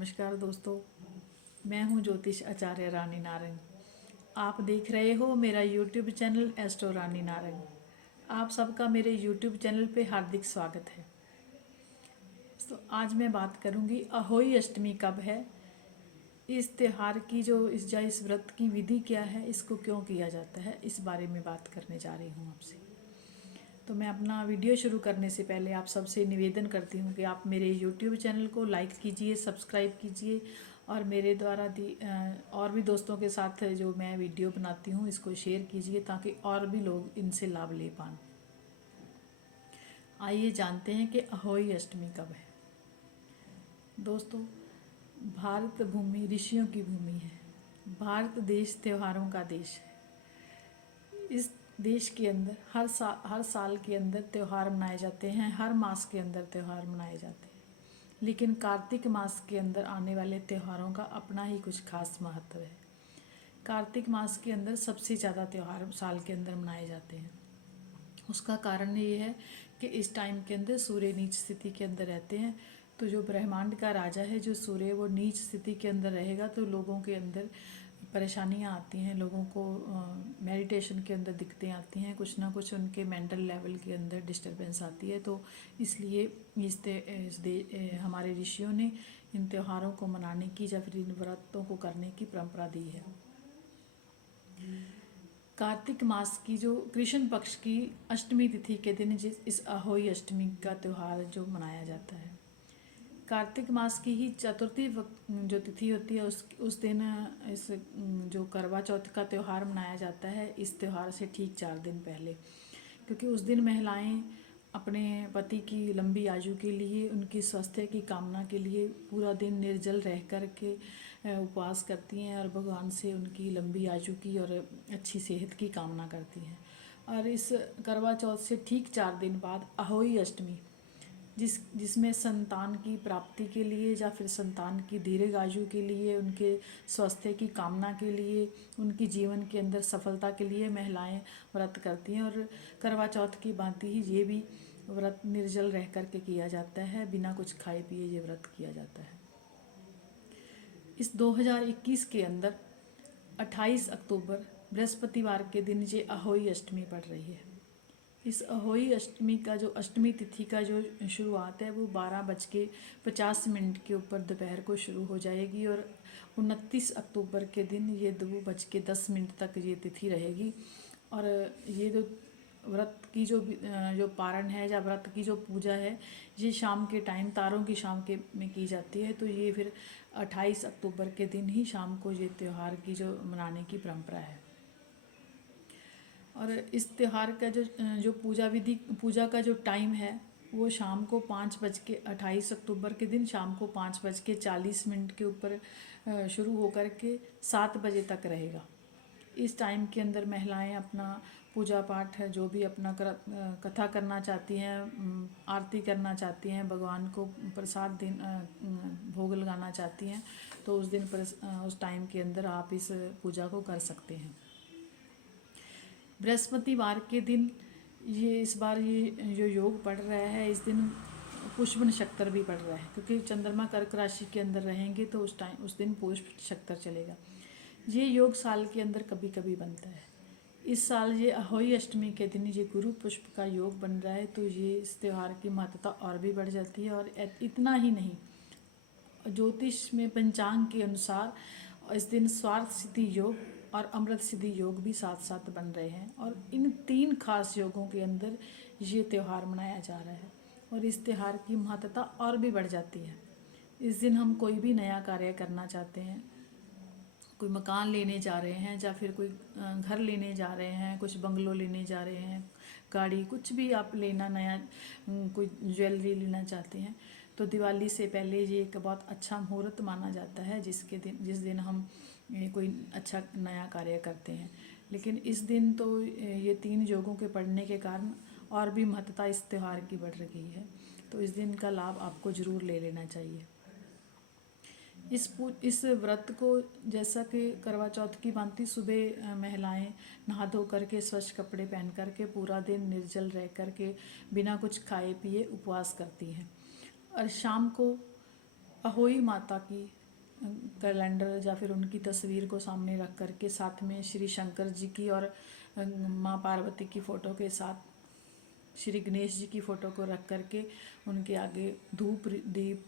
नमस्कार दोस्तों, मैं हूं ज्योतिष आचार्य रानी नारंग। आप देख रहे हो मेरा यूट्यूब चैनल एस्ट्रो रानी नारंग। आप सबका मेरे यूट्यूब चैनल पे हार्दिक स्वागत है। तो आज मैं बात करूंगी अहोई अष्टमी कब है, इस त्यौहार की इस व्रत की विधि क्या है, इसको क्यों किया जाता है, इस बारे में बात करने जा रही हूँ आपसे। तो मैं अपना वीडियो शुरू करने से पहले आप सबसे निवेदन करती हूँ कि आप मेरे यूट्यूब चैनल को लाइक कीजिए, सब्सक्राइब कीजिए और मेरे द्वारा और भी दोस्तों के साथ जो मैं वीडियो बनाती हूँ इसको शेयर कीजिए ताकि और भी लोग इनसे लाभ ले पाएँ। आइए जानते हैं कि अहोई अष्टमी कब है। दोस्तों, भारत भूमि ऋषियों की भूमि है। भारत देश त्योहारों का देश है। इस देश के अंदर हर साल के अंदर त्यौहार मनाए जाते हैं, हर मास के अंदर त्यौहार मनाए जाते हैं। लेकिन कार्तिक मास के अंदर आने वाले त्योहारों का अपना ही कुछ खास महत्व है। कार्तिक मास के अंदर सबसे ज़्यादा त्यौहार साल के अंदर मनाए जाते हैं। उसका कारण ये है कि इस टाइम के अंदर सूर्य नीच स्थिति के अंदर रहते हैं। तो जो ब्रह्मांड का राजा है जो सूर्य, वो नीच स्थिति के अंदर रहेगा तो लोगों के अंदर परेशानियां आती हैं, लोगों को मेडिटेशन के अंदर दिक्कतें आती हैं, कुछ ना कुछ उनके मेंटल लेवल के अंदर डिस्टरबेंस आती है। तो इसलिए हमारे ऋषियों ने इन त्योहारों को मनाने की या फिर इन व्रतों को करने की परंपरा दी है। कार्तिक मास की जो कृष्ण पक्ष की अष्टमी तिथि के दिन इस अहोई अष्टमी का त्यौहार जो मनाया जाता है। कार्तिक मास की ही चतुर्थी जो तिथि होती है उस दिन इस जो करवा चौथ का त्यौहार मनाया जाता है। इस त्यौहार से ठीक 4 दिन पहले, क्योंकि उस दिन महिलाएं अपने पति की लंबी आयु के लिए, उनकी स्वास्थ्य की कामना के लिए पूरा दिन निर्जल रह कर के उपवास करती हैं और भगवान से उनकी लंबी आयु की और अच्छी सेहत की कामना करती हैं। और इस करवा चौथ से ठीक 4 दिन बाद अहोई अष्टमी, जिसमें संतान की प्राप्ति के लिए या फिर संतान की दीर्घ आयु के लिए, उनके स्वास्थ्य की कामना के लिए, उनकी जीवन के अंदर सफलता के लिए महिलाएं व्रत करती हैं। और करवा चौथ की भांति ही ये भी व्रत निर्जल रह कर के किया जाता है, बिना कुछ खाए पिए ये व्रत किया जाता है। इस 2021 के अंदर 28 अक्टूबर बृहस्पतिवार के दिन ये अहोई अष्टमी पड़ रही है। इस अहोई अष्टमी का जो अष्टमी तिथि का जो शुरुआत है वो 12:50 के ऊपर दोपहर को शुरू हो जाएगी और 29 अक्टूबर के दिन ये 2:10 तक ये तिथि रहेगी। और ये जो व्रत की जो पारण है या व्रत की जो पूजा है ये शाम के टाइम, तारों की शाम के में की जाती है। तो ये फिर 28 अक्टूबर के दिन ही शाम को ये त्यौहार की जो मनाने की परंपरा है। और इस त्यौहार का जो पूजा का जो टाइम है वो शाम को 28 अक्टूबर के दिन शाम को 5:40 के ऊपर शुरू होकर के 7 बजे तक रहेगा। इस टाइम के अंदर महिलाएं अपना पूजा पाठ है, जो भी अपना कथा करना चाहती हैं, आरती करना चाहती हैं, भगवान को प्रसाद भोग लगाना चाहती हैं, तो उस दिन उस टाइम के अंदर आप इस पूजा को कर सकते हैं। बृहस्पतिवार के दिन इस बार ये जो योग पड़ रहा है, इस दिन पुष्प नक्षत्र भी पड़ रहा है, क्योंकि चंद्रमा कर्क राशि के अंदर रहेंगे तो उस दिन पुष्प नक्षत्र चलेगा। ये योग साल के अंदर कभी कभी बनता है। इस साल ये अहोई अष्टमी के दिन ये गुरु पुष्प का योग बन रहा है, तो ये इस त्यौहार की महत्ता और भी बढ़ जाती है। और इतना ही नहीं, ज्योतिष में पंचांग के अनुसार इस दिन स्वार्थ सिद्धि योग और अमृत सिद्धि योग भी साथ साथ बन रहे हैं। और इन 3 खास योगों के अंदर ये त्यौहार मनाया जा रहा है और इस त्यौहार की महत्ता और भी बढ़ जाती है। इस दिन हम कोई भी नया कार्य करना चाहते हैं, कोई मकान लेने जा रहे हैं या फिर कोई घर लेने जा रहे हैं, कुछ बंगलो लेने जा रहे हैं, गाड़ी, कुछ भी आप लेना नया, कोई ज्वेलरी लेना चाहते हैं, तो दिवाली से पहले ये एक बहुत अच्छा मुहूर्त माना जाता है जिस दिन हम कोई अच्छा नया कार्य करते हैं। लेकिन इस दिन तो ये 3 योगों के पड़ने के कारण और भी महत्ता इस त्यौहार की बढ़ रही है। तो इस दिन का लाभ आपको ज़रूर ले लेना चाहिए। इस व्रत को, जैसा कि करवा चौथ की भांति सुबह महिलाएं नहा धो करके स्वच्छ कपड़े पहन करके पूरा दिन निर्जल रह करके बिना कुछ खाए पिए उपवास करती हैं और शाम को अहोई माता की कैलेंडर या फिर उनकी तस्वीर को सामने रख करके, साथ में श्री शंकर जी की और माँ पार्वती की फ़ोटो के साथ श्री गणेश जी की फ़ोटो को रख करके उनके आगे धूप दीप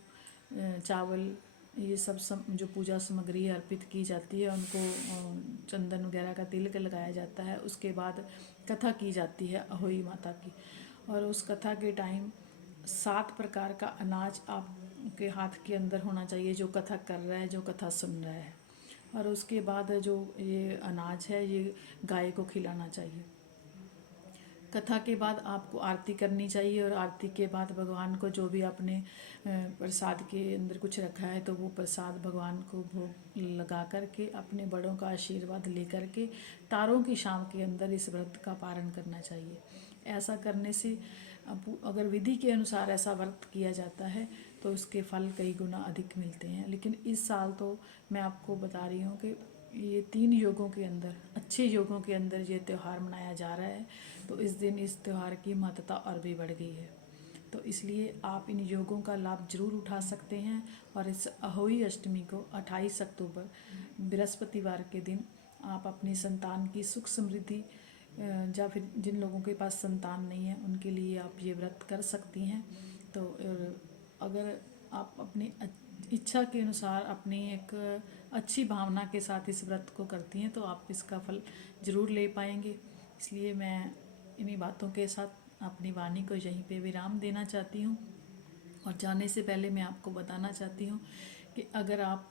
चावल ये सब जो पूजा सामग्री अर्पित की जाती है, उनको चंदन वगैरह का तिलक लगाया जाता है। उसके बाद कथा की जाती है अहोई माता की, और उस कथा के टाइम 7 प्रकार का अनाज आपके हाथ के अंदर होना चाहिए, जो कथा कर रहा है, जो कथा सुन रहा है। और उसके बाद जो ये अनाज है ये गाय को खिलाना चाहिए। कथा के बाद आपको आरती करनी चाहिए, और आरती के बाद भगवान को जो भी आपने प्रसाद के अंदर कुछ रखा है तो वो प्रसाद भगवान को भोग लगा करके अपने बड़ों का आशीर्वाद ले करके तारों की शाम के अंदर इस व्रत का पारण करना चाहिए। ऐसा करने से अगर विधि के अनुसार ऐसा व्रत किया जाता है तो उसके फल कई गुना अधिक मिलते हैं। लेकिन इस साल तो मैं आपको बता रही हूँ कि ये 3 योगों के अंदर, अच्छे योगों के अंदर ये त्यौहार मनाया जा रहा है, तो इस दिन इस त्यौहार की महत्ता और भी बढ़ गई है। तो इसलिए आप इन योगों का लाभ जरूर उठा सकते हैं। और इस अहोई अष्टमी को 28 अक्टूबर बृहस्पतिवार के दिन आप अपनी संतान की सुख समृद्धि, या फिर जिन लोगों के पास संतान नहीं है उनके लिए आप ये व्रत कर सकती हैं। तो अगर आप अपनी इच्छा के अनुसार अपनी एक अच्छी भावना के साथ इस व्रत को करती हैं तो आप इसका फल ज़रूर ले पाएंगे। इसलिए मैं इन्हीं बातों के साथ अपनी वाणी को यहीं पे विराम देना चाहती हूँ। और जाने से पहले मैं आपको बताना चाहती हूँ कि अगर आप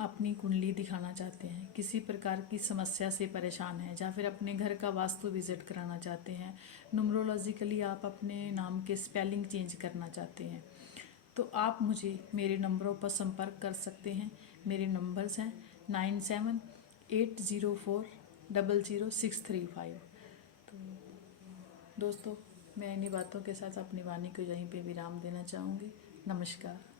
अपनी कुंडली दिखाना चाहते हैं, किसी प्रकार की समस्या से परेशान हैं, या फिर अपने घर का वास्तु विजिट कराना चाहते हैं, न्यूमरोलॉजिकली आप अपने नाम के स्पेलिंग चेंज करना चाहते हैं, तो आप मुझे मेरे नंबरों पर संपर्क कर सकते हैं। मेरे नंबर्स हैं 9780400635। तो दोस्तों, मैं इन्हीं बातों के साथ अपनी वाणी को यहीं पे विराम देना चाहूँगी। नमस्कार।